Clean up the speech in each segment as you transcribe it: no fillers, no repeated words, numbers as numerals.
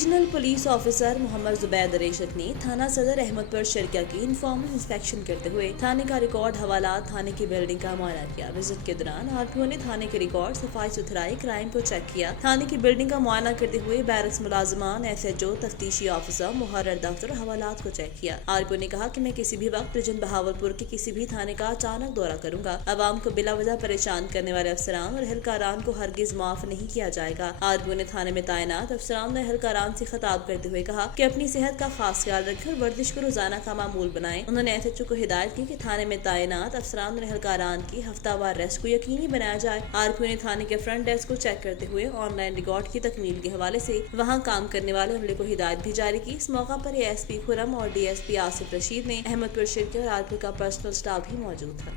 Regional police officer Mohammad Zubaid रेशद ने थाना सदर अहमदपुर शर्किया की इनफॉर्मल इंस्पेक्शन करते हुए थाने का रिकॉर्ड हवालात थाने की बिल्डिंग का मुआयना किया। विजिट के दौरान आरपीओ ने थाने के रिकॉर्ड, सफाई सुथराई, क्राइम को चेक किया। थाने की बिल्डिंग का मुआयना करते हुए बैरक्स मुलाजमान, SHO, तफ्तीशी ऑफिसर, मुहर्रर दफ्तर हवालात को चेक किया। आरपीओ ने कहा कि मैं किसी भी वक्त रीजन बहावलपुर के किसी भी थाने का अचानक दौरा करूंगा। अवाम को बिला वजह परेशान करने वाले अफसरान और एहलकारान को हरगिज माफ नहीं किया जाएगा। आरपीओ ने थाने में तैनात अफसरान और एहलकारान से खिताब करते हुए कहा कि अपनी सेहत का खास ख्याल रखें और वर्जिश को रोजाना का मामूल बनाएं। उन्होंने SHO को हिदायत की कि थाने में तैनात अफसरान और एहलकारान की हफ्तावार रेस्ट को यकीनी बनाया जाए। आरपीओ ने थाने के फ्रंट डेस्क को चेक करते हुए ऑनलाइन रिकॉर्ड की तकमील के हवाले से वहां काम करने वाले अमले को हिदायत भी जारी की। इस मौका पर ASP खुरम और DSP आसिफ रशीद ने अहमदपुर शर्किया और आरपीओ का पर्सनल स्टाफ भी मौजूद था।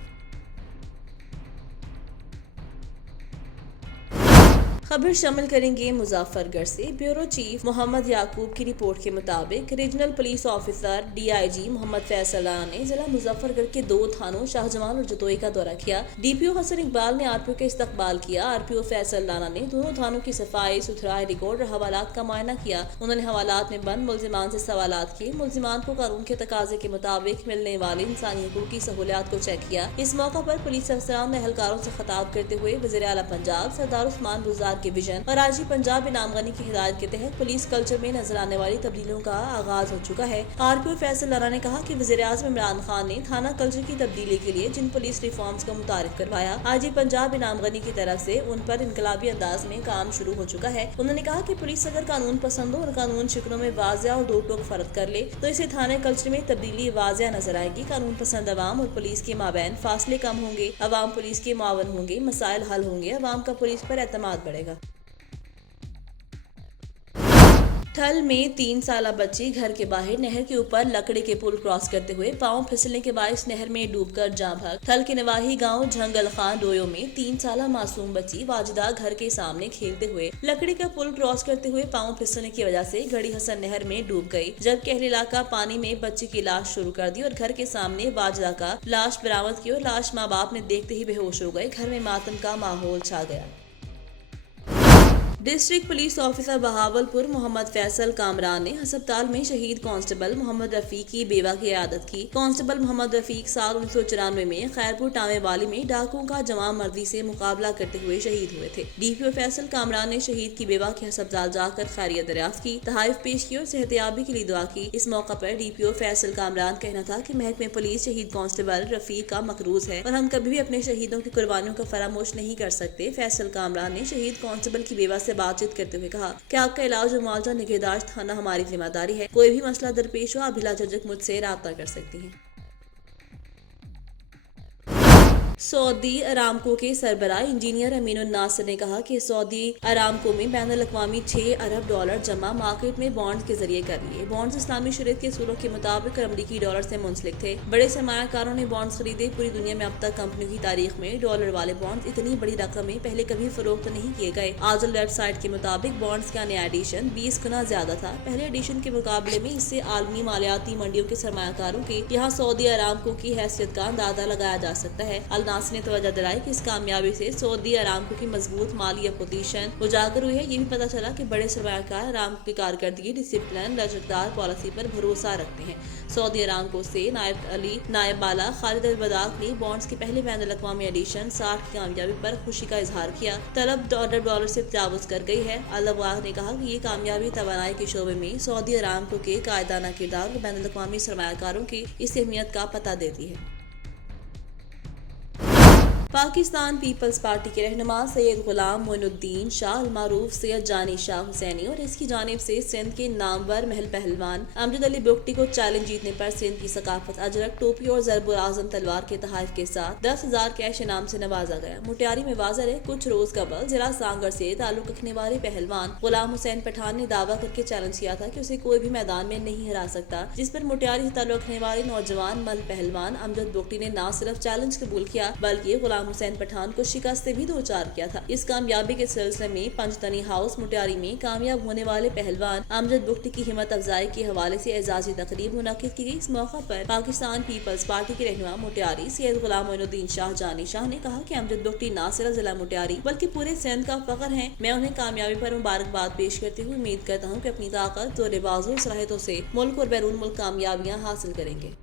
खबर शामिल करेंगे मुजफ्फरगढ़ से। ब्यूरो चीफ मोहम्मद याकूब की रिपोर्ट के मुताबिक regional police officer DIG Mohammad Faisal Rana ने जिला मुजफ्फरगढ़ के 2 थानों शाहजमान और जतोई का दौरा किया। DPO हसन इकबाल ने आरपीओ का इस्तकबाल किया। आरपीओ फैसल राना ने दोनों थानों की सफाई सुथराई, रिकॉर्ड और हवालात का मुआयना किया। उन्होंने हवालात में बंद मुलजिमान से सवालात किए। मुलजिमान को कानून के तकाजे के मुताबिक मिलने वाली इंसानी हकूक की सहूलियात को चेक किया। इस मौका पर पुलिस अफसरान ने एहलकारों से खिताब करते हुए वज़ीर आला पंजाब सरदार उस्मान बुज़दार के विजन और आज पंजाब इनामगनी की हिदायत के तहत पुलिस कल्चर में नजर आने वाली तब्दीलियों का आगाज हो चुका है। आरपीओ फैसल राना ने कहा कि वज़ीर आज़म इमरान खान ने थाना कल्चर की तब्दीली के लिए जिन पुलिस रिफॉर्म्स का मुतारिफ करवाया, आज पंजाब इनामगनी की तरफ से उन पर इनकलाबी अंदाज में काम शुरू हो चुका है। उन्होंने कहा कि पुलिस अगर कानून पसंद हो और कानून शिकनों में वाज़िया और दो टोक फर्क कर ले तो इसे थाने कल्चर में तब्दीली वाज़िया नजर आएगी। कानून पसंद अवाम और पुलिस के माबैन फासले कम होंगे, अवाम पुलिस के मावन होंगे, मसाइल हल होंगे, अवाम का पुलिस पर एतमाद बढ़ेगा। ठल में 3 साला बच्ची घर के बाहर नहर के ऊपर लकड़ी के पुल क्रॉस करते हुए पांव फिसलने के बायस नहर में डूबकर जान भाग। ठल के नवाही गांव झंगल खान डोयो में 3 साला मासूम बच्ची वाजिदा घर के सामने खेलते हुए लकड़ी का पुल क्रॉस करते हुए पांव फिसलने की वजह से घड़ी हसन नहर में डूब गई। जबकि अहले इलाका पानी में बच्ची की लाश शुरू कर दी और घर के सामने वाजिदा का लाश बरामद की और लाश माँ बाप ने देखते ही बेहोश हो गए। घर में मातम का माहौल छा गया। District police officer Bahawalpur Mohammad Faisal Kamran ने अस्पताल में शहीद कांस्टेबल मोहम्मद रफीक की बेवा की इयादत की। कांस्टेबल मोहम्मद रफीक साल 1994 में खैरपुर टामे वाली में डाकुओं का जवां मर्दी से मुकाबला करते हुए शहीद हुए थे। DPO फैसल कामरान ने शहीद की बेवा के अस्पताल जाकर खैरियत दरियाफ्त की, तहाइफ पेश की और सेहतियाबी के लिए दुआ की। इस मौका पर DPO फैसल कामरान कहना था कि महकमे पुलिस शहीद कांस्टेबल रफीक का मकरूज है और हम कभी भी अपने शहीदों की कुर्बानियों का फरामोश नहीं कर सकते। फैसल कामरान ने शहीद कांस्टेबल की बेवा से बातचीत करते हुए कहा कि आपका इलाज और मुआवजा निगहदाश्त थाना हमारी जिम्मेदारी है। कोई भी मसला दरपेश हो आप बिला झिझक मुझसे राब्ता कर सकती हैं। सऊदी अरामको के सरबराह इंजीनियर अमीनुन नासिर ने कहा कि सऊदी अरामको में बैनुल-अक़वामी $6 अरब जमा मार्केट में बॉन्ड के जरिए कर लिए। बॉन्ड्स इस्लामी शरीयत के सूलों के मुताबिक अमरीकी डॉलर से मुंसलिक थे। बड़े सरमायाकारों ने बॉन्ड्स खरीदे। पूरी दुनिया में अब तक कंपनियों की तारीख में डॉलर वाले बॉन्ड्स इतनी बड़ी रकम में पहले कभी फरोख्त नहीं किए गए। आजल वेबसाइट के मुताबिक बॉन्ड्स का नया एडिशन 20 गुना ज्यादा था। पहले एडिशन के मुकाबले में इससे आलमी मालियाती मंडियों के सरमायाकारों के यहाँ सऊदी अरामको की हैसियत का अंदाजा लगाया जा सकता है। नासिर ने तवज्जो दिलाई कि इस कामयाबी से सऊदी अरामको की मजबूत माली पोजीशन उजागर हुई है। ये भी पता चला कि बड़े सरमायाकार अरामको की कारकर्दगी, डिसिप्लिन, लचकदार पॉलिसी पर भरोसा रखते हैं। सऊदी अरामको से नायब बाला खालिद अल-बदाक ने बॉन्ड्स के पहले बैनुल-अक़वामी एडिशन 60 की कामयाबी पर खुशी का इजहार किया। तलब डॉलर से तजावुज कर गई है। अल-बदाक ने कहा कि ये कामयाबी तवानाई के शोबे में सऊदी अरामको के कायदाना किरदार और बैनुल-अक़वामी सरमायाकारों की इस अहमियत का पता देती है। पाकिस्तान पीपल्स पार्टी के रहनुमा सैयद गुलाम मोइनुद्दीन शाह अल-मारूफ सैयद जानी शाह हुसैनी और इसकी जानिब से सिंध के नामवर महल पहलवान अमजद अली बुगटी को चैलेंज जीतने पर सिंध की सकाफत अजरक टोपी और ज़रबुल आज़म तलवार के तहाइफ के साथ 10,000 कैश इनाम से नवाजा गया। मुटियारी में वाज़ह है कुछ रोज कबल जिला सांगर से ताल्लुक रखने वाले पहलवान गुलाम हुसैन पठान ने दावा करके चैलेंज किया था कि उसे कोई भी मैदान में नहीं हरा सकता, जिस पर मुटियारी से ताल्लुक रखने वाले नौजवान मल पहलवान अमजद बुगटी ने न सिर्फ चैलेंज कबूल किया बल्कि गुलाम गुलाम हुसैन पठान को शिकस्त से भी दो चार किया था। इस कामयाबी के सिलसिले में पंजतनी हाउस मुटियारी में कामयाब होने वाले पहलवान अमजद बुख्ती की हिम्मत अफजाई के हवाले से एजाजी तकरीब मुनक्किद की गई। इस मौका पर पाकिस्तान पीपल्स पार्टी के रहनुमा मुटियारी सैयद गुलाम मोइनुद्दीन शाह जानी शाह ने कहा कि अमजद बुख्ती न सिर्फ जिला मुटियारी बल्कि पूरे सिंध का फख्र है। मैं उन्हें कामयाबी पर मुबारकबाद पेश करते हुए उम्मीद करता हूँ कि अपनी ताकत, जोर बाजू और सलाहियतों से मुल्क और बैरून मुल्क कामयाबियां हासिल करेंगे।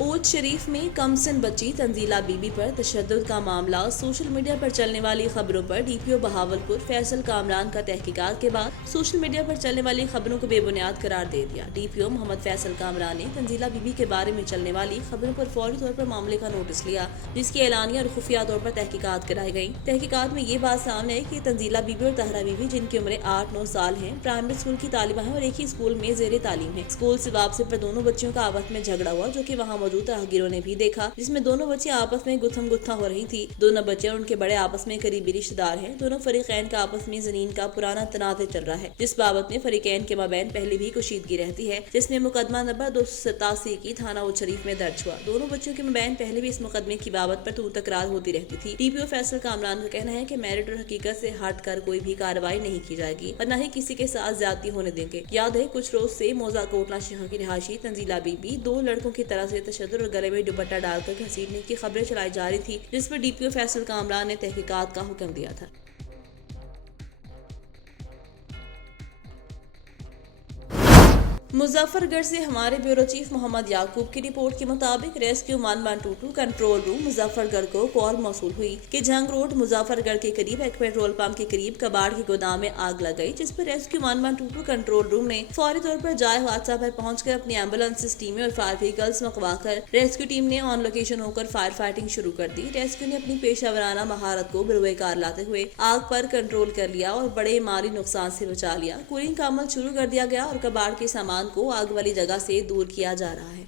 ओद शरीफ में कमसिन बच्ची तंजीला बीबी पर तशद्दुद का मामला। सोशल मीडिया पर चलने वाली खबरों पर डीपीओ बहावलपुर फैसल कामरान का तहकीकात के बाद सोशल मीडिया पर चलने वाली खबरों को बेबुनियाद करार दे दिया। डीपीओ मोहम्मद फैसल कामरान ने तंजीला बीबी के बारे में चलने वाली खबरों पर फौरी तौर पर मामले का नोटिस लिया, जिसकी एलानिया और खुफिया तौर पर तहकीकात कराई गई। तहकीकात में ये बात सामने आई कि तंजीला बीबी और तहरा बीबी, जिनकी उम्र 8-9 साल है, प्राइमरी स्कूल की तालिबा है और एक ही स्कूल में जेर तालीम है। स्कूल से वापसी पर दोनों बच्चियों का आपस में झगड़ा हुआ, जो कि वहाँ मौजूद राहगीरों ने भी देखा, जिसमें दोनों बच्चियां आपस में गुत्थम गुत्था हो रही थी। दोनों बच्चे और उनके बड़े आपस में करीबी रिश्तेदार हैं। दोनों फरीकैन का आपस में जमीन का पुराना तनाज़ चल रहा है, जिस बाबत में फरीकैन के माबैन पहले भी कशीदगी रहती है, जिसमें मुकदमा नंबर 287 की थाना उद शरीफ में दर्ज हुआ। दोनों बच्चों के माबैन पहले भी इस मुकदमे की बाबत पर तू तकरार होती रहती थी। डीपीओ फैसल कामरान का कहना है कि मेरिट और हकीकत से हट कर कोई भी कार्रवाई नहीं की जाएगी और न ही किसी के साथ ज्यादती होने देंगे। याद है, कुछ रोज से मौजा कोटला शहर की रिहायशी तंजीला बीबी 2 लड़कों की तरह से तशद्दुद और गले में दुपट्टा डालकर घसीटने की खबरें चलाई जा रही थी, जिस पर डीपीओ फैसल कामरान ने तहकीकात का हुक्म दिया था। मुजफ्फरगढ़ से हमारे ब्यूरो चीफ मोहम्मद याकूब की रिपोर्ट के मुताबिक रेस्क्यू 1122 कंट्रोल रूम मुजफ्फरगढ़ को कॉल मौसूल हुई कि जंग रोड मुजफ्फरगढ़ के करीब एक पेट्रोल पंप के करीब कबाड़ के गोदाम में आग लग गई, जिस पर रेस्क्यू 1122 कंट्रोल रूम ने फौरी तौर पर जाए हादसा पर पहुंचकर अपनी एम्बुलेंस टीमें और फायर व्हीकल्स मंगवाकर रेस्क्यू टीम ने ऑन लोकेशन होकर फायर फाइटिंग शुरू कर दी। रेस्क्यू ने अपनी पेशावराना महारत को बरूए कार लाते हुए आग पर कंट्रोल कर लिया और बड़े माली नुकसान से बचा लिया। कूलिंग का अमल शुरू कर दिया गया और कबाड़ के सामान को आग वाली जगह से दूर किया जा रहा है।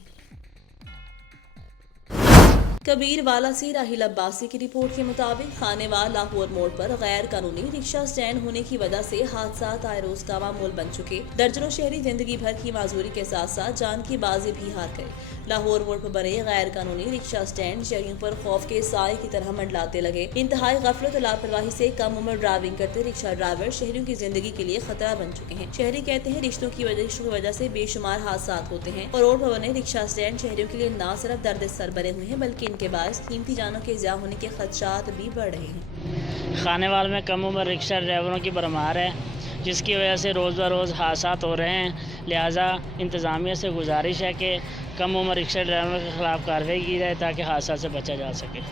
कबीर वाला से राहिल अब्बासी की रिपोर्ट के मुताबिक खानेवाल लाहौर मोड़ पर गैर कानूनी रिक्शा स्टैंड होने की वजह से हादसा आए रोज का मामूल बन चुके। दर्जनों शहरी जिंदगी भर की माजूरी के साथ साथ जान की बाजी भी हार गए। लाहौर मोड़ पर बने गैर कानूनी रिक्शा स्टैंड शहरियों पर खौफ के साए की तरह मंडलाते लगे। इंतहाई गफलत और लापरवाही से कम उम्र ड्राइविंग करते रिक्शा ड्राइवर शहरियों की जिंदगी के लिए खतरा बन चुके हैं। शहरी कहते हैं रिश्तों की वजह से बेशुमार हादसा होते हैं और रोड पर बने रिक्शा स्टैंड शहरियों के लिए न सिर्फ दर्द सर बने हुए हैं, बल्कि इनके बायस कीमती जानों के ज़िया होने के खदशात भी बढ़ रहे हैं। खानेवाल में कम उम्र रिक्शा ड्राइवरों की भरमार है, जिसकी वजह से रोज़ ब रोज़ हादसा हो रहे हैं। लिहाजा इंतज़ामिया से गुजारिश है कि कम उम्र रिक्शा ड्राइवरों के खिलाफ कार्रवाई की जाए ताकि हादसा से बचा जा सके।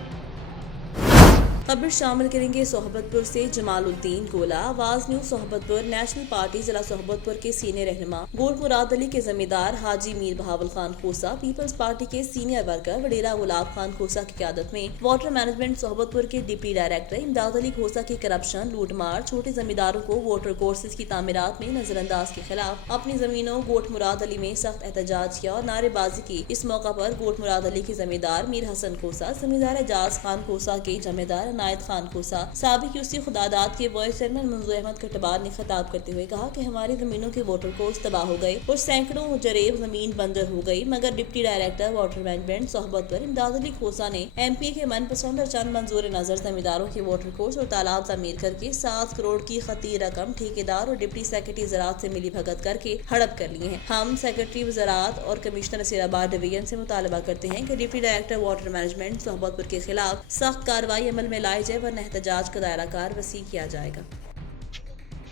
खबर शामिल करेंगे सोहबतपुर से जमालुद्दीन गोला। आवाज न्यूज सोहबतपुर नेशनल पार्टी जिला सोहबतपुर के सीनियर रहनुमा गोट मुराद अली के जमींदार हाजी मीर बहावल खान खोसा, पीपल्स पार्टी के सीनियर वर्कर वडेरा गुलाब खान खोसा की क़यादत में वाटर मैनेजमेंट सोहबतपुर के डिप्टी डायरेक्टर इमदाद अली खोसा की करप्शन, लूटमार, छोटे जमींदारों को वाटर कोर्सेज की तामीरात में नजरअंदाज के खिलाफ अपनी जमीनों गोट मुराद अली में सख्त एहतजाज किया और नारेबाजी की। इस मौका पर गोट मुराद अली के जमींदार मीर हसन खोसा, जमींदार एजाज खान खोसा के जमींदार नायद खान खोसा, साबिक यूसी खुदादात के वाइस चेयरमैन मंजूर अहमद कटबार ने खिताब करते हुए कहा कि हमारी जमीनों के वाटर कोर्स तबाह हो गए और सैकड़ों जरेब जमीन बंजर हो गई, मगर deputy director water management Sohbatpur इमदाद अली खोसा ने एमपी के मनपसंद और चंद मंजूर नजर जमींदारों के वाटर कोर्स और तालाब तमीर करके 7 करोड़ की खती रकम ठेकेदार और डिप्टी सेक्रेटरी ज़राअत से मिली भगत करके हड़प कर लिए हैं। हम सेक्रेटरी ज़राअत और कमिश्नर नसीराबाद डिवीजन से मुतालबा करते हैं कि deputy director water management Sohbatpur के खिलाफ सख्त कार्रवाई अमल में लाई जाए वरना एहतजाज का दायरा कार वसी किया जाएगा।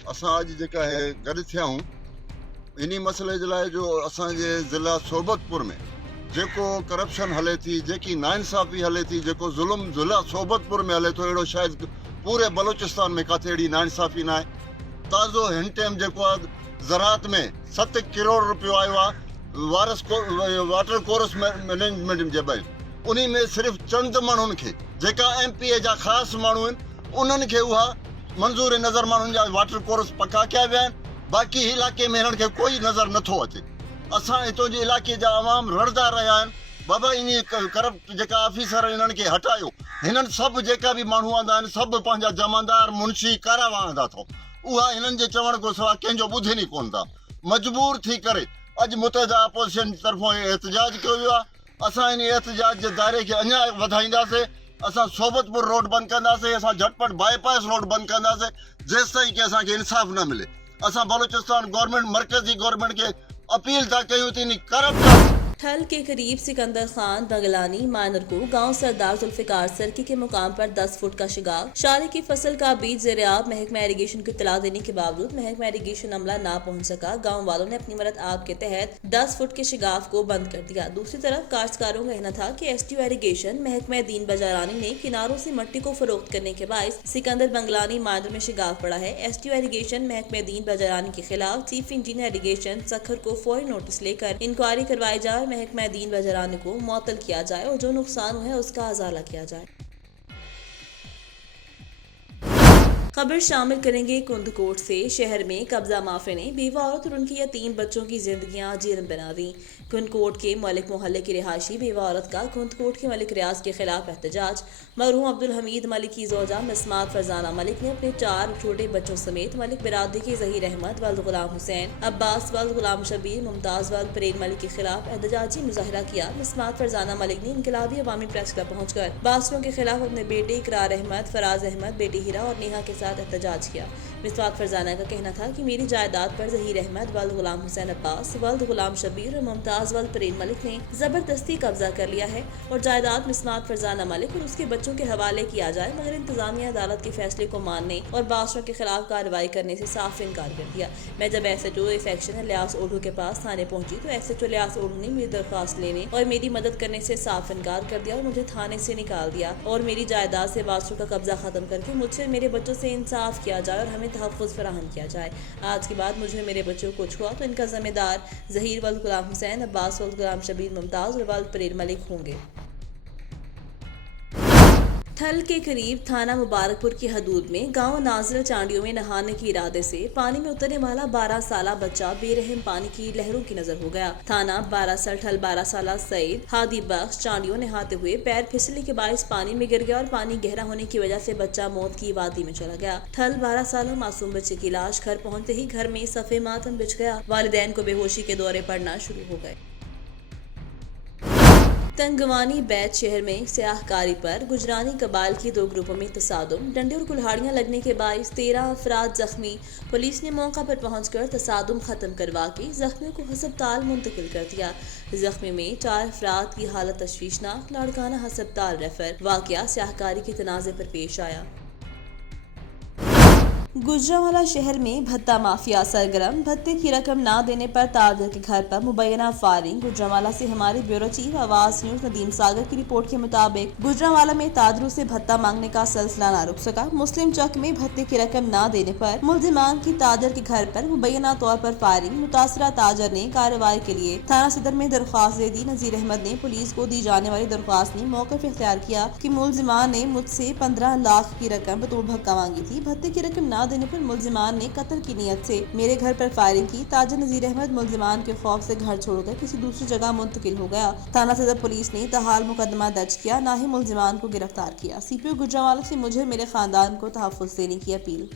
असां अॼु जेका है गॾु थिया आहियूं इन्ही मसइले जे लाइ जो असांजे ज़िला सोहबतपुर में जेको करप्शन हले थी, जेकी नाइंसाफ़ी हले थी, जेको ज़ुल्म ज़िला सोहबतपुर में हले थो, अहिड़ो शायदि पूरे बलोचिस्तान में किथे अहिड़ी नाइंसाफ़ी न आहे। ताज़ो हिन टाइम जेको आहे ज़राअत में 7 करोड़ रुपयो आयो आहे वाटर कोर्स मैनेजमेंट जे भई उन में सिर्फ़ु चंद माण्हुनि खे जेका एमपीए जा ख़ासि माण्हू आहिनि उन्हनि खे उहा मंज़ूर नज़र माण्हुनि जा वाटर कोर्स पका कया विया आहिनि। बाक़ी इलाइक़े में हिननि खे कोई नज़र नथो अचे। असां हितां जे इलाइक़े जा आवाम रड़दा रहिया आहिनि, बाबा इन करप्ट जेका ऑफिसर हिननि खे हटायो। हिननि सभु जेका बि माण्हू आंदा आहिनि सभु पंहिंजा जमादार मुंशी कारावा आंदा अथव, उहा हिननि जे चवण खां सवाइ कंहिंजो ॿुधनि ई कोन था। मजबूर थी करे अॼु मुतहदा अपोज़िशन जी तरफ़ों एहतजाज कयो वियो आहे। असां इन एहतजाज जे दायरे खे अञा वधाईंदासीं। असां सोबतपुर रोड बंदि कंदासीं, असां झटपट बाईपास रोड बंदि कंदासीं जेसि ताईं कि असांखे इंसाफ़ न मिले। असां बलूचिस्तान गवर्नमेंट, मरकज़ी गवर्नमेंट खे अपील था कयूं त इन करप्ट ठल के करीब सिकंदर खान बगलानी माइनर को गांव सरदार जुल्फिकार सरकी के मुकाम पर 10 फुट का शिगाफ, शाले की फसल का बीज ज़रियाब महकमा इरिगेशन को इत्तला देने के बावजूद महकमा इरिगेशन अमला ना पहुंच सका। गांव वालों ने अपनी मदद आप के तहत 10 फुट के शिगाफ को बंद कर दिया। दूसरी तरफ काश्तकारों का कहना था कि एसटीओ इरिगेशन महकमा दीन बाजारानी ने किनारों से मट्टी को फरोख्त करने के बायस सिकंदर बंगलानी माइनर में शिगाफ पड़ा है। एसटीओ इरिगेशन महकमा दीन बाजारानी के खिलाफ चीफ इंजीनियर इरिगेशन सखर को फौरी नोटिस लेकर इंक्वायरी करवाई जाए, महकमा दीन बाजारानी को मुअत्तल किया जाए और जो नुकसान हुआ है उसका अजाला किया जाए। खबर शामिल करेंगे कुंदकोट से। शहर में कब्जा माफिया ने बेवा औरत और उनके यतीम बच्चों की जिंदगियां जीर्ण बना दी। कुंदकोट के मलिक मोहल्ले की रिहायशी बेवा औरत का कुंदकोट के मलिक रियाज के खिलाफ एहतजाज। मरहूम अब्दुल हमीद मलिक की जोजा मिस्मात फरजाना मलिक ने अपने 4 छोटे बच्चों समेत मलिक बिरादरी के जहीर अहमद वल्द गुलाम हुसैन, अब्बास वल्द गुलाम शबीर, मुमताज वल्द परेन मलिक के खिलाफ एहतजाजी मुजाहिरा किया। मिस्मात फरजाना मलिक ने इनकलाबी अवामी प्रेस क्लब पहुंचकर बासियों के खिलाफ अपने बेटे इकरार अहमद, फराज अहमद, बेटी हिरा और नेहा के साथ एहतजाज किया। मिस्बात फरजाना का कहना था कि मेरी जायदाद पर जहीर अहमद वल्द गुलाम हुसैन अब्बास, वल्द गुलाम शबीर और मुमताज वल्द परेन मलिक ने जबरदस्ती कब्जा कर लिया है और जायदाद मिस्बात फरजाना मलिक और उसके बच्चों के हवाले किया जाए, मगर इंतजामिया अदालत के फैसले को मानने और बादशाह के खिलाफ कार्रवाई करने से साफ इनकार कर दिया। मैं जब एसएचओ सेक्शन लियास ओढ़ू के पास थाने पहुंची तो एसएचओ लियास ओढ़ू ने मेरी दरख्वास्त लेने और मेरी मदद करने से साफ इनकार कर दिया और मुझे थाने से निकाल दिया और मेरी जायदाद से बादशाह का कब्जा खत्म करके मुझसे मेरे बच्चों से इंसाफ किया जाए और हमें तहफ़्फ़ुज़ फराहम किया जाए। आज के बाद मुझे मेरे बच्चों को कुछ हुआ तो इनका जिम्मेदार जहीर वल्द गुलाम हुसैन, अब्बास वल्द गुलाम शबीर, मुमताज और वल्द परेन मलिक होंगे। ठल के करीब थाना मुबारकपुर की हदूद में गांव नाजर चांडियों में नहाने के इरादे से पानी में उतरने वाला 12 साला बच्चा बेरहम पानी की लहरों की नजर हो गया। थाना 12 साल ठल 12 साला सईद हादी बख्श चांडियों नहाते हुए पैर फिसलने के बायस पानी में गिर गया और पानी गहरा होने की वजह से बच्चा मौत की वादी में चला गया। ठल 12 साला मासूम बच्चे की लाश घर पहुंचते ही घर में सफे मातम बिछ गया। वालिदैन को बेहोशी के दौरे पड़ना शुरू हो गए। तंगवानी बैत शहर में स्याहकारी पर गुजरानी कबाइल की 2 ग्रुपों में तसादुम, डंडे और कुल्हाड़ियां लगने के बायस 13 अफराद जख्मी। पुलिस ने मौका पर पहुंचकर तसादुम खत्म करवा के जख्मियों को हस्पताल मुंतकिल कर दिया। जख्मी में 4 अफराद की हालत तशवीशनाक, लाड़काना हस्पताल रेफर। वाकया स्याहकारी के तनाज़े पर पेश आया। गुजरांवाला शहर में भत्ता माफिया सरगर्म, भत्ते की रकम ना देने पर ताजर के घर पर मुबैना फायरिंग। गुजरांवाला से हमारे ब्यूरो चीफ आवाज न्यूज नदीम सागर की रिपोर्ट के मुताबिक गुजरांवाला में ताजरों से भत्ता मांगने का सिलसिला ना रुक सका। मुस्लिम चक में भत्ते की रकम ना देने पर मुलजिमान की ताजर के घर पर मुबैना तौर पर फायरिंग। मुतासरा ताजर ने कार्रवाई के लिए थाना सदर में दरख्वास्त दे दी। नजीर अहमद ने पुलिस को दी जाने वाली दरख्वास्त में मौक़िफ़ इख्तियार किया कि मुलजिमान ने मुझसे 15 लाख की रकम बतौर भक्का मांगी थी। भत्ते की रकम ना देने पर मुलजिमान ने कत्ल की नियत से मेरे घर पर फायरिंग की। ताजर नजीर अहमद मुलजिमान के खौफ से घर छोड़कर किसी दूसरी जगह मुंतकिल हो गया। थाना सदर पुलिस ने तहाल मुकदमा दर्ज किया, ना ही मुलजिमान को गिरफ्तार किया। सीपीओ गुजरांवाला से मुझे मेरे खानदान को तहफ़्फ़ुज़ देने की अपील।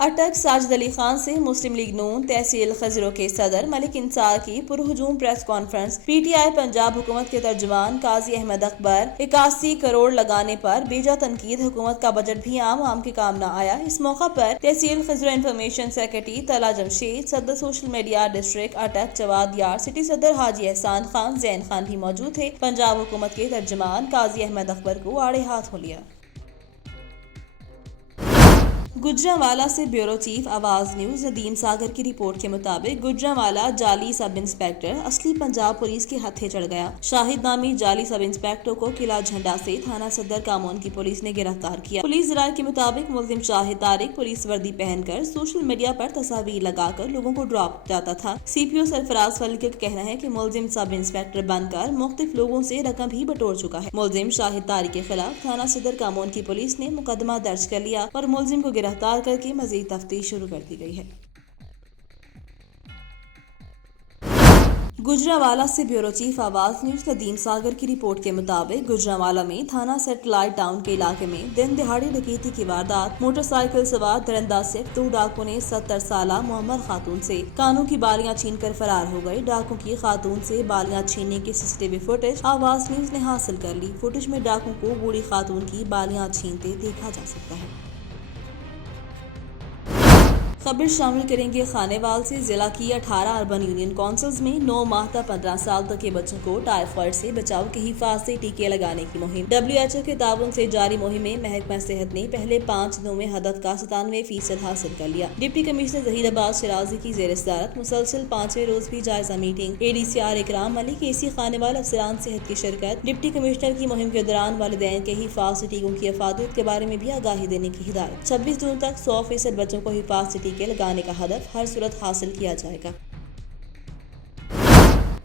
अटक साजिद अली खान से मुस्लिम लीग नून तहसील खजरों के सदर मलिक इंसार की पुरहुजूम प्रेस कॉन्फ्रेंस। पीटीआई पंजाब हुकूमत के तर्जुमान काजी अहमद अकबर 81 करोड़ लगाने पर बेजा तनकीद। हुकूमत का बजट भी आम के काम न आया। इस मौका पर तहसील खजरों इंफॉर्मेशन सेक्रेटरी तला जमशेद, सदर सोशल मीडिया डिस्ट्रिक्ट अटक जवाद यार, सिटी सदर हाजी एहसान खान, जैन खान भी मौजूद थे। पंजाब हुकूमत के तर्जुमान काजी अहमद अकबर को आड़े हाथ हो लिया। गुजरांवाला से ब्यूरो चीफ आवाज न्यूज नदीम सागर की रिपोर्ट के मुताबिक गुजरांवाला जाली सब इंस्पेक्टर असली पंजाब पुलिस के हत्थे चढ़ गया। शाहिद नामी जाली सब इंस्पेक्टर को किला झंडा से थाना सदर कामोन की पुलिस ने गिरफ्तार किया। पुलिस राय के मुताबिक मुलजिम शाहिद तारिक पुलिस वर्दी पहनकर सोशल मीडिया पर तस्वीर लगाकर लोगों को ड्रॉप जाता था। सीपीओ सरफराज फली का कहना है कि मुलजिम सब इंस्पेक्टर बनकर मुख्तलिफ लोगों से रकम भी बटोर चुका है। मुलजिम शाहिद तारिक के खिलाफ थाना सदर कामोन की पुलिस ने मुकदमा दर्ज कर लिया और मुलजिम को गिरफ्तार करके मजीद तफ्तीश शुरू कर दी गई है। गुजरांवाला से ब्यूरो चीफ आवाज न्यूज नदीम सागर की रिपोर्ट के मुताबिक गुजरांवाला में थाना सैटेलाइट टाउन के इलाके में दिन दिहाड़ी डकैती की वारदात। मोटरसाइकिल सवार दरिंदा सिर्फ 2 डाकुओं ने 70 साल मोहम्मद खातून से कानों की बालियां छीनकर फरार हो गए। डाकुओं की खातून से बालियां छीनने की सीसीटीवी फुटेज आवाज न्यूज ने हासिल कर ली। फुटेज में डाकुओं को बूढ़ी खातून की बालियां छीनते देखा जा सकता है। खबर शामिल करेंगे खानेवाल से। जिला की 18 अर्बन यूनियन काउंसिल्स में 9 माह तक 15 साल तक के बच्चों को टाइफाइड से बचाव के हिफाजती टीके लगाने की मुहिम। WHO के ताउन से जारी मुहिम में महकमा सेहत ने पहले 5 दिनों में हदफ का 97% हासिल कर लिया। डिप्टी कमिश्नर जहीराबाद शिराजी की ज़ेर सदारत मुसलसल 5वें रोज भी जायजा मीटिंग। ADCR इकराम मलिक, AC खानेवाल, अफसरान सेहत की शिरकत। डिप्टी कमिश्नर की मुहिम के दौरान वालिदैन के हिफाजती टीकों की अफादियत के बारे में भी आगाही देने की हिदायत। 26 जून तक 100% बच्चों को हिफाजती टीके लगाने का हदफ हर सूरत हासिल किया जाएगा।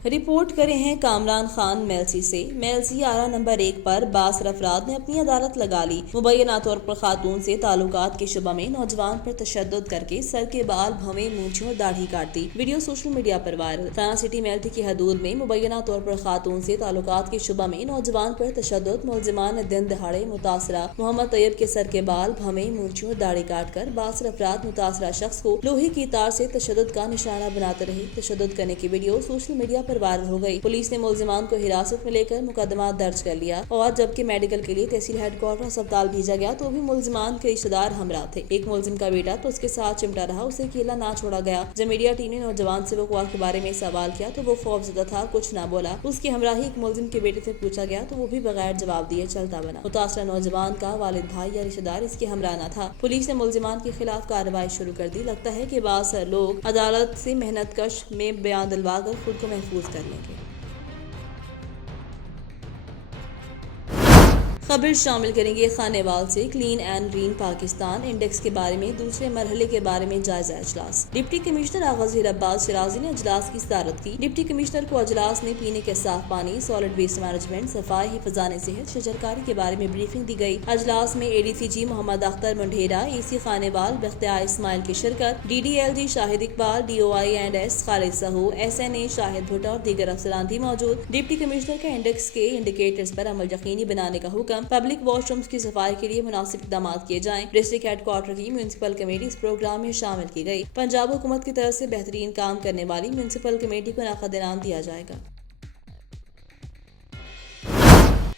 रिपोर्ट करें हैं कामरान खान मेलसी से। मेलसी आरा नंबर 1 पर बासर अफराद ने अपनी अदालत लगा ली। मुबैना तौर पर खातून से ताल्लुकात के शुबा में नौजवान पर तशद्दुद करके सर के बाल, भवें, मूंछें और दाढ़ी काट दी। वीडियो सोशल मीडिया पर वायरल। थाना सिटी मेल्टी की हदूद में मुबैना तौर पर खातून से ताल्लुकात के शुबा में नौजवान पर तशद्दुद। मुलजिमान ने दिन दहाड़े मुतासरा मोहम्मद तैयब के सर के बाल, भवें, मूंछें और दाढ़ी काट कर बासर अफराद मुतासरा शख्स को लोहे की तार से तशद्दुद का निशाना बनाते रहे। तशद्दुद करने की वीडियो सोशल मीडिया पर वायरल हो गई। पुलिस ने मुलजिमान को हिरासत में लेकर मुकदमा दर्ज कर लिया और जबकि मेडिकल के लिए तहसील हेडक्वार्टर अस्पताल भेजा गया तो भी मुलजिमान के रिश्तेदार हमरा थे। एक मुलजिम का बेटा तो उसके साथ चिमटा रहा, उसे अकेला ना छोड़ा गया। जब मीडिया टीम ने नौजवान से वक़्वा के बारे में सवाल किया तो वो खौफजदा था, कुछ ना बोला। उसकी हमराही एक मुलजिम के बेटे से पूछा गया तो वो भी बगैर जवाब दिए चलता बना। मुतासरा नौजवान का वालिद, भाई या रिश्तेदार इसके हमरा न था। पुलिस ने मुलजिमान के खिलाफ कार्रवाई शुरू कर दी। लगता है कि बास लोग अदालत से मेहनत कश में बयान दिलवा कर खुद को महफूज कर लेंगे। खबर शामिल करेंगे खानेवाल से। Clean and green Pakistan index के बारे में दूसरे मरहले के बारे में जायजा इजलास। डिप्टी कमिश्नर आगा ज़हीराबाद शिराजी ने इजलास की सदारत की। डिप्टी कमिश्नर को इजलास ने पीने के साफ पानी, सॉलिड वेस्ट मैनेजमेंट, सफाई, हिफाज़ान सेहत, शजरकारी के बारे में ब्रीफिंग दी गई। इजलास में ADCG मोहम्मद अख्तर मुंडेरा, AC खानेवाल बख्तियार इस्माइल की शिरकत। DDLG शाहिद इकबाल, DOI&S खालिद सहू, SNA शाहिद भुट्टा और दीगर अफसरान भी मौजूद। डिप्टी कमिश्नर का इंडेक्स के इंडिकेटर्स पर अमल यकीनी बनाने का हुक्म। पब्लिक वॉशरूम्स की सफाई के लिए मुनासिब इक़दाम किए जाएं। डिस्ट्रिक्ट हेडक्वार्टर की म्यूनिसिपल कमेटी इस प्रोग्राम में शामिल की गई। पंजाब हुकूमत की तरफ से बेहतरीन काम करने वाली म्यूनिसिपल कमेटी को नक़द इनाम दिया जाएगा।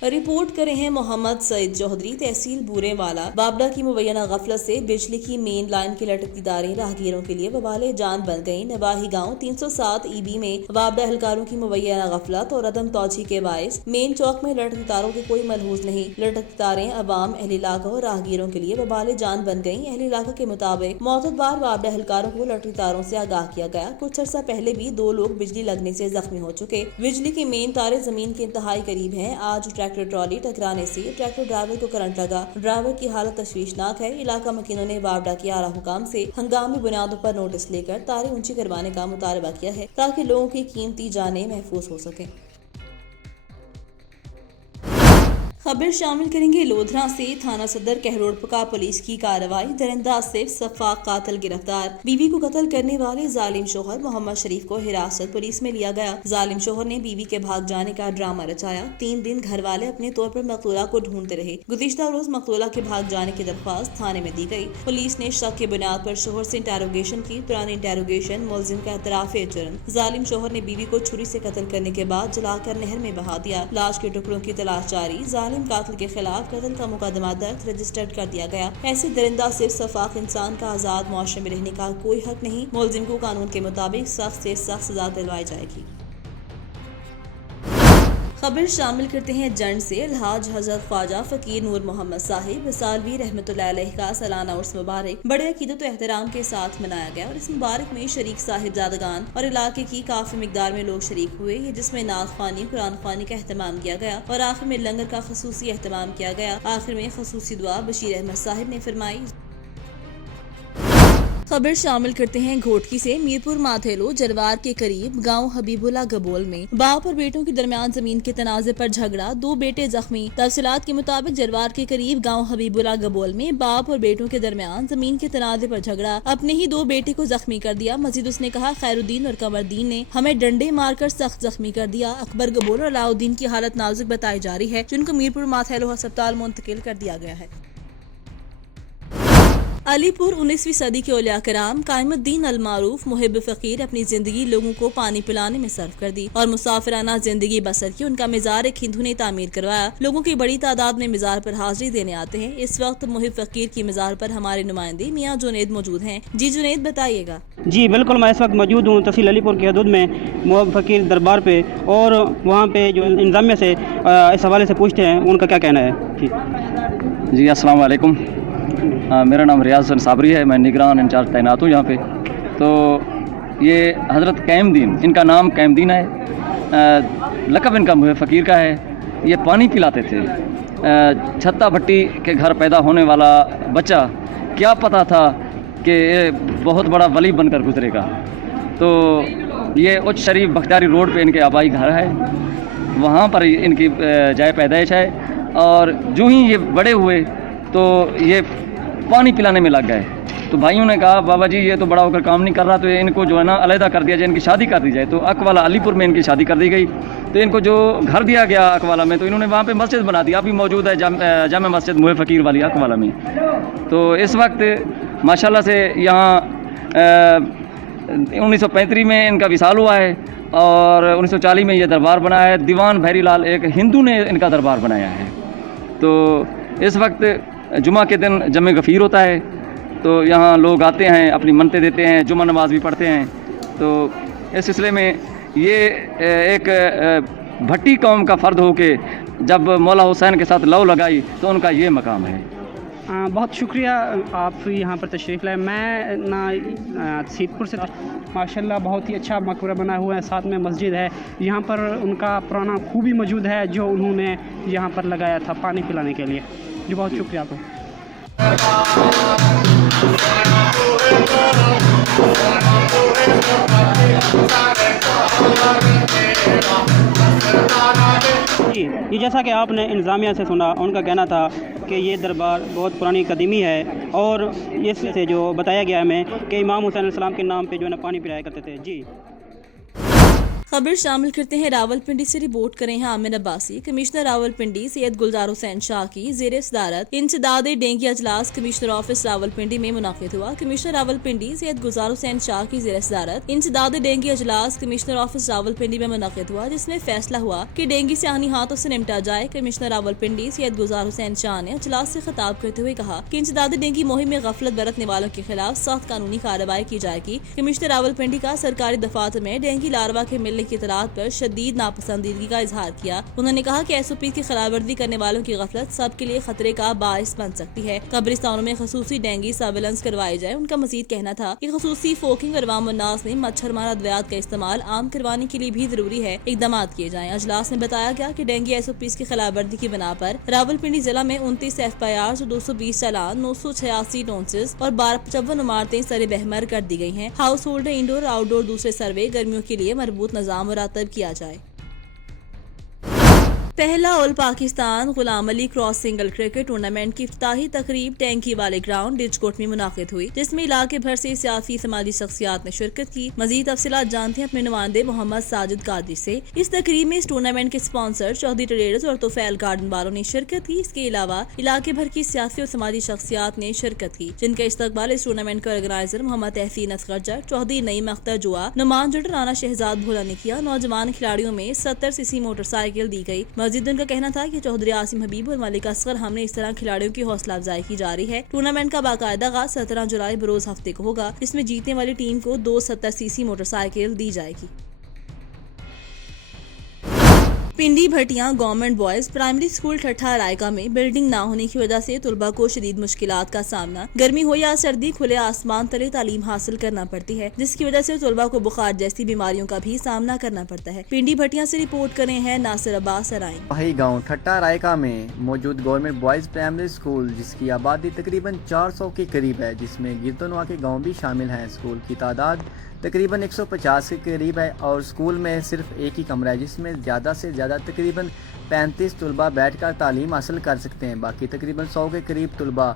रिपोर्ट करे हैं मोहम्मद सईद चौधरी, तहसील बूरेवाला। बाबला की मुबैना गफलत से बिजली की मेन लाइन की लटकती तारें राहगीरों के लिए वबाले जान बन गई। नवाही गांव 307 EB में बाबला एहलकारों की मुबैना गफलत और अदम तौजी के बायस मेन चौक में लटकती तारों की कोई मलहूज नहीं। लटकती तारें अवाम, अहल इलाका और राहगीरों के लिए वबाले जान बन गई। अहल इलाका के मुताबिक मोतबार बाबला एहलकारों को लटकती तारों से आगाह किया गया। कुछ अर्सा पहले भी 2 लोग बिजली लगने से जख्मी हो चुके। बिजली की मेन तारें जमीन के इंतहाई करीब है। आज ट्रैक्टर ट्रॉली टकराने से ट्रैक्टर ड्राइवर को करंट लगा। ड्राइवर की हालत तशवीशनाक है। इलाका मकीनों ने वापडा की आला हुकाम से हंगामी बुनियादों पर नोटिस लेकर तारें ऊंची करवाने का मुतालबा किया है ताकि लोगों की कीमती जानें महफूज हो सकें। खबर शामिल करेंगे लोधरा से। थाना सदर कहरोड़पका पुलिस की कार्रवाई। दरिंदा सिर्फ सफाक कातिल गिरफ्तार। बीवी को कत्ल करने वाले जालिम शोहर मोहम्मद शरीफ को हिरासत पुलिस में लिया गया। जालिम शोहर ने बीवी के भाग जाने का ड्रामा रचाया। 3 दिन घर वाले अपने तौर पर मकतूला को ढूंढते रहे। गुज़िश्ता रोज मकतूला के भाग जाने की दरख्वास्त थाने में दी गई। पुलिस ने शक के बुनियाद पर शोहर से इंटेरोगेशन की। दौरान इंटेरोगेशन मुलजिम का एतराफ़ जुर्म। जालिम शोहर ने बीवी को छुरी से कत्ल करने के बाद जलाकर नहर में बहा दिया। लाश के टुकड़ों की तलाश जारी। जालिम कातिल के खिलाफ कत्ल का मुकदमा दर्ज रजिस्टर्ड कर दिया गया। ऐसे दरिंदा सिर्फ सफाक इंसान का आजाद मुआशरे में रहने का कोई हक नहीं। मुलजिम को कानून के मुताबिक सख्त से सख्त सजा दिलवाई जाएगी। खबर शामिल करते हैं जंड से। अलहाज हजरत ख्वाजा फकीर नूर मोहम्मद साहिब विसालवी रहमतुल्लाह अलैह का सालाना उर्स मुबारक बड़े अकीदत और एहतराम के साथ मनाया गया और इस मुबारक में शरीक साहिबजादगान और इलाके की काफी मिकदार में लोग शरीक हुए, जिसमें नात ख्वानी, कुरान ख्वानी का एहतमाम किया गया और आखिर में लंगर का खसूसी एहतमाम किया गया। आखिर में खसूसी दुआ बशीर अहमद साहिब ने फरमाई। खबर शामिल करते हैं घोटकी से। मीरपुर माथेलो जरवार के करीब गांव हबीबुल्ला गबोल में बाप और बेटों के दरमियान जमीन के तनाजे पर झगड़ा, 2 बेटे जख्मी। तफसीलात के मुताबिक जरवार के करीब गांव हबीबुल्ला गबोल में बाप और बेटों के दरमियान जमीन के तनाजे पर झगड़ा, अपने ही 2 बेटे को जख्मी कर दिया। मजीद उसने कहा, खैरुद्दीन और कमरदीन ने हमें डंडे मारकर सख्त जख्मी कर दिया। अकबर गबोल और अलाउद्दीन की हालत नाजुक बताई जा रही है, जिनको मीरपुर माथेलो अस्पताल मुंतकिल कर दिया गया है। अलीपुर 19वीं सदी के औलिया कराम कायमुद्दीन अल मारूफ मुहिब फकीर अपनी जिंदगी लोगों को पानी पिलाने में सर्फ कर दी और मुसाफिराना जिंदगी बसर की। उनका मिजार एक हिंदू ने तामीर करवाया। लोगों की बड़ी तादाद में मिजार पर हाजिरी देने आते हैं। इस वक्त मुहिब फकीर की मिजार पर हमारे नुमाइंदे मियाँ जुनेद मौजूद हैं। जी जुनेद, बताइएगा। जी बिल्कुल, मैं इस वक्त मौजूद हूँ तहसील अलीपुर की हदूद में मुहिब फकीर दरबार पे, और वहाँ पे जो इंतजामिया से इस हवाले से पूछते हैं उनका क्या कहना है। जी अस्सलाम वालेकुम। मेरा नाम रियाज हसन साबरी है, मैं निगरान इंचार्ज तैनात हूँ यहाँ पे। तो ये हज़रत कैमदीन, इनका नाम कैमदीन है, लक़ब इनका मुहिब फ़कीर का है। ये पानी पिलाते थे। छत्ता भट्टी के घर पैदा होने वाला बच्चा क्या पता था कि ये बहुत बड़ा वली बनकर गुजरेगा। तो ये उच्च शरीफ बख्तियारी रोड पे इनके आबाई घर है, वहाँ पर इनकी जाए पैदाइश है। और जो ही ये बड़े हुए तो ये पानी पिलाने में लग गए। तो भाइयों ने कहा, बाबा जी ये तो बड़ा होकर काम नहीं कर रहा, तो इनको जो है ना अलहदा कर दिया जाए, इनकी शादी कर दी जाए। तो अकवाला अलीपुर में इनकी शादी कर दी गई। तो इनको जो घर दिया गया अकवाला में, तो इन्होंने वहाँ पे मस्जिद बना दी। अभी मौजूद है जामा मस्जिद मुहिब फ़कीर वाली अकवाला में। तो इस वक्त माशाल्लाह से यहाँ 1935 में इनका विसाल हुआ है और 1940 में ये दरबार बना है। दीवान भैरी लाल एक हिंदू ने इनका दरबार बनाया है। तो इस वक्त जुमा के दिन जमे गफ़ीर होता है, तो यहाँ लोग आते हैं, अपनी मन्नतें देते हैं, जुमा नमाज भी पढ़ते हैं। तो इस सिलसिले में ये एक भट्टी कौम का फ़र्द हो के जब मौला हुसैन के साथ लौ लगाई तो उनका ये मकाम है। बहुत शुक्रिया आप यहाँ पर तशरीफ़ लाए। मैं ना सीतपुर से माशाल्लाह बहुत ही अच्छा मकबरा बना हुआ है, साथ में मस्जिद है। यहाँ पर उनका पुराना खूबी मौजूद है जो उन्होंने यहाँ पर लगाया था पानी पिलाने के लिए। जी बहुत शुक्रिया आपको। जी, ये जैसा कि आपने इंतज़ामिया से सुना, उनका कहना था कि ये दरबार बहुत पुरानी कदीमी है और इससे जो बताया गया हमें कि इमाम हुसैन अलैहिस्सलाम के नाम पे जो है ना पानी पिलाया करते थे। जी खबर शामिल करते हैं रावलपिंडी से। रिपोर्ट करें हैं आमिर अब्बासी। कमिश्नर रावलपिंडी सैयद गुलजार हुसैन शाह की ज़ेर सदारत इंसदाद डेंगी अजलास कमिश्नर ऑफिस रावलपिंडी में मुनाकिद हुआ। कमिश्नर रावलपिंडी सैयद गुलजार हुसैन शाह की ज़ेर सदारत इंसदाद डेंगी अजलास कमिश्नर ऑफिस रावलपिंडी में मुनाकिद हुआ, जिसमें फैसला हुआ कि डेंगी से आनी हाथों से निपटा जाए। कमिश्नर रावलपिंडी सैयद गुलजार हुसैन शाह ने अजलास से खिताब करते हुए कहा कि इंसदाद डेंगी मुहिम में गफलत बरतने वालों के खिलाफ सख्त कानूनी कार्रवाई की जाएगी। कमिश्नर रावलपिंडी का सरकारी दफातर में डेंगी लार्वा के मिलने की इतलात पर शदीद नापसंदीदगी का इजहार किया। उन्होंने कहा कि SOP की खिलाफवर्जी करने वालों की गफलत सबके लिए खतरे का बाइस बन सकती है। कब्रिस्तानों में खसूसी डेंगी सर्वेलेंस करवाई जाए। उनका मजीद कहना था कि खसूसी फोकिंग और अवामुन्नास में मच्छर मारा अद्वियात का इस्तेमाल आम करवाने के लिए भी जरूरी है, इकदाम किए जाएं। अजलास में बताया गया कि डेंगी SOP की खिलाफवर्जी की बिना पर रावलपिंडी जिला में 29 FIR, 220 चालान, 986 नोटिस और 52 इमारतें सरे बहमर कर दी गई हैं। हाउस होल्ड इंडोर आउटडोर दूसरे सर्वे गर्मियों के लिए मरबूत निजाम मुरतब किया जाए। पहला all Pakistan Ghulam Ali cross single cricket tournament की इफ्ताही तकरीब टैंकी वाले ग्राउंड डिजकोट में मुनाकिद हुई, जिसमें इलाके भर से सियासी समाजी शख्सियात ने शिरकत की। मजीद तफसीलात जानते हैं अपने नुमाइंदे मोहम्मद साजिद कादरी से। इस तकरीब में इस टूर्नामेंट के स्पॉन्सर चौधरी ट्रेडर्स और तोफैल गार्डन वालों ने शिरकत की। इसके अलावा इलाके भर की सियासी और समाजी शख्सियात ने शिरकत की, जिनका इस्तकबाल इस टूर्नामेंट के ऑर्गेनाइजर मोहम्मद तहसीन असगर जट, चौधरी नईम अख्तर जुआ, नुमान जुट, राना शहजाद भोला ने किया। नौजवान खिलाड़ियों में 70 सीसी मोटरसाइकिल दी गई। मस्जिद उनका कहना था कि चौधरी आसिम हबीब और मलिक असगर हमने इस तरह खिलाड़ियों की हौसला अफजाई की जा रही है। टूर्नामेंट का बाकायदा आगाज 17 जुलाई बरोज हफ्ते को होगा, जिसमें जीतने वाली टीम को 2 70 सीसी मोटरसाइकिल दी जाएगी। Pindi Bhattian government boys primary school Thatta Raika में बिल्डिंग ना होने की वजह से तलबा को शदीद मुश्किलात का सामना गर्मी हो या सर्दी खुले आसमान तले तालीम हासिल करना पड़ती है, जिसकी वजह से तलबा को बुखार जैसी बीमारियों का भी सामना करना पड़ता है। पिंडी भटिया से रिपोर्ट करे हैं नासिर अब्बास सराइन। वही गांव ठट्टा रायका में मौजूद गवर्नमेंट बॉयज प्राइमरी स्कूल जिसकी आबादी तकरीबन 400 के करीब है, जिसमें गिरदोनवा के गांव भी शामिल हैं। स्कूल की तादाद तकरीबन 150 के करीब है और स्कूल में सिर्फ एक ही कमरा है जिसमें ज़्यादा से ज़्यादा तकरीबन 35 तलबा बैठकर तालीम हासिल कर सकते हैं। बाकी तकरीबन 100 के करीब तलबा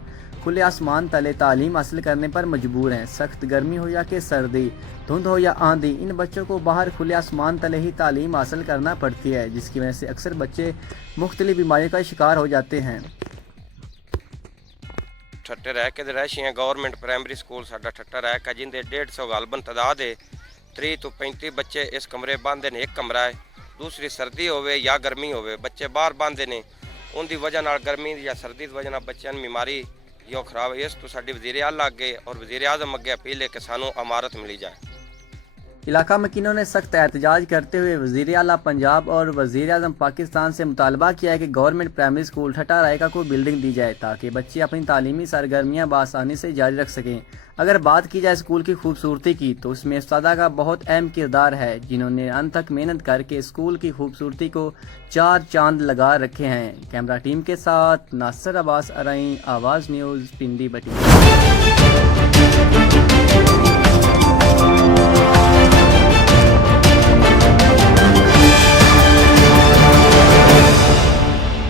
खुले आसमान तले तालीम हासिल करने पर मजबूर हैं। सख्त गर्मी हो या कि सर्दी, धुंध हो या आंधी, इन बच्चों को बाहर खुले आसमान तले ही तालीम हासिल करना पड़ती है, जिसकी वजह से अक्सर बच्चे मुख्तलिफ बीमारियों का शिकार हो जाते हैं। ठट्टे रह के रैशी हैं गवर्नमेंट प्राइमरी स्कूल साडा ठट्टा रह का जिंदे 150 गालबन तादाद है। 30 तो 35 बच्चे इस कमरे बांधे ने, एक कमरा है। दूसरी सर्दी होवे या गर्मी होवे बच्चे बाहर बांधे ने, उनकी वजह नाल गर्मी या सर्दी की वजह नाल बच्चों की बीमारी जो खराब है। इस तो साडी वज़ीर आला अगे और वज़ीर आज़म अगे अपील है कि सानू अमारत मिली जाए। इलाका मकीनों ने सख्त एहतजाज करते हुए वज़ीर आला पंजाब और वज़ीर आज़म पाकिस्तान से मुतालबा किया है कि गवर्नमेंट प्राइमरी स्कूल ठट्टा रायका को बिल्डिंग दी जाए ताकि बच्चे अपनी तालीमी सरगर्मियाँ बआसानी से जारी रख सकें। अगर बात की जाए स्कूल की खूबसूरती की तो उसमें उस्तादा का बहुत अहम किरदार है, जिन्होंने अंत तक मेहनत करके स्कूल की खूबसूरती को 4 चांद लगा रखे हैं। कैमरा टीम के साथ नासिर अब्बास अराई, आवाज़ न्यूज़, पिंडी भटिया।